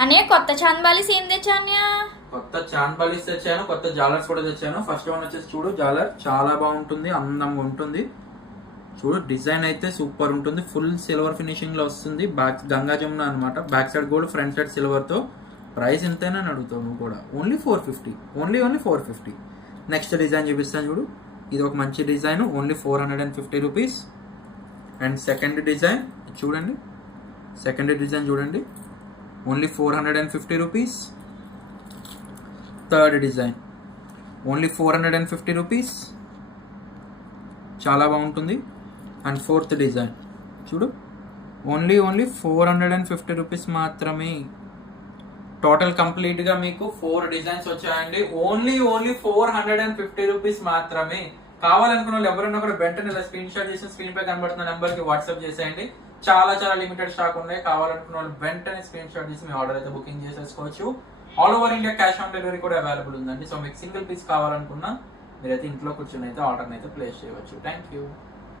అనే కొత్త చాందబాలిస్ ఏం తెచ్చా అన్నయ్య? కొత్త చాన్ పాలిస్ తెచ్చాను, కొత్త జాలర్స్ కూడా తెచ్చాను. ఫస్ట్ వన్ వచ్చేసి చూడు, జాలర్ చాలా బాగుంటుంది, అందంగా ఉంటుంది. చూడు డిజైన్ అయితే సూపర్ ఉంటుంది, ఫుల్ సిల్వర్ ఫినిషింగ్ లో వస్తుంది. బ్యాక్ గంగా జమున అనమాట, back side gold, front side silver తో. ప్రైస్ ఎంతైనా అడుగుతావు నువ్వు కూడా, ఓన్లీ 450, ఓన్లీ 450. నెక్స్ట్ డిజైన్ చూపిస్తాను చూడు, ఇది ఒక మంచి design, only 450 rupees. And second design చూడండి, సెకండ్ డిజైన్ చూడండి, only 450 rupees. Third design only 450 rupees, చాలా బాగుంటుంది. అండ్ ఫోర్త్ డిజైన్ చూడు, ఓన్లీ 450 రూపీస్ మాత్రమే. టోటల్ కంప్లీట్గా మీకు 4 డిజైన్స్ వచ్చాయండి, ఓన్లీ 450 రూపీస్ మాత్రమే. కావాలనుకున్న వాళ్ళు ఎవరైనా కూడా వెంటనే ఇలా స్క్రీన్ షాట్ చేసి స్క్రీన్ పై కనబడుతున్న నెంబర్కి వాట్సాప్ చేసేయండి. చాలా చాలా లిమిటెడ్ స్టాక్ ఉన్నాయి. కావాలనుకున్న వాళ్ళు వెంటనే స్క్రీన్ షాట్ చేసి మీ ఆర్డర్ అయితే బుకింగ్ చేసేసుకోవచ్చు. All over India cash on delivery కూడా అవైలబుల్ ఉందండి. సో మీకు సింగిల్ పీస్ కావాలనుకున్నా మీరైతే ఇంట్లో కూర్చొని అయితే ఆర్డర్ అయితే ప్లేస్ చేయవచ్చు. Thank you.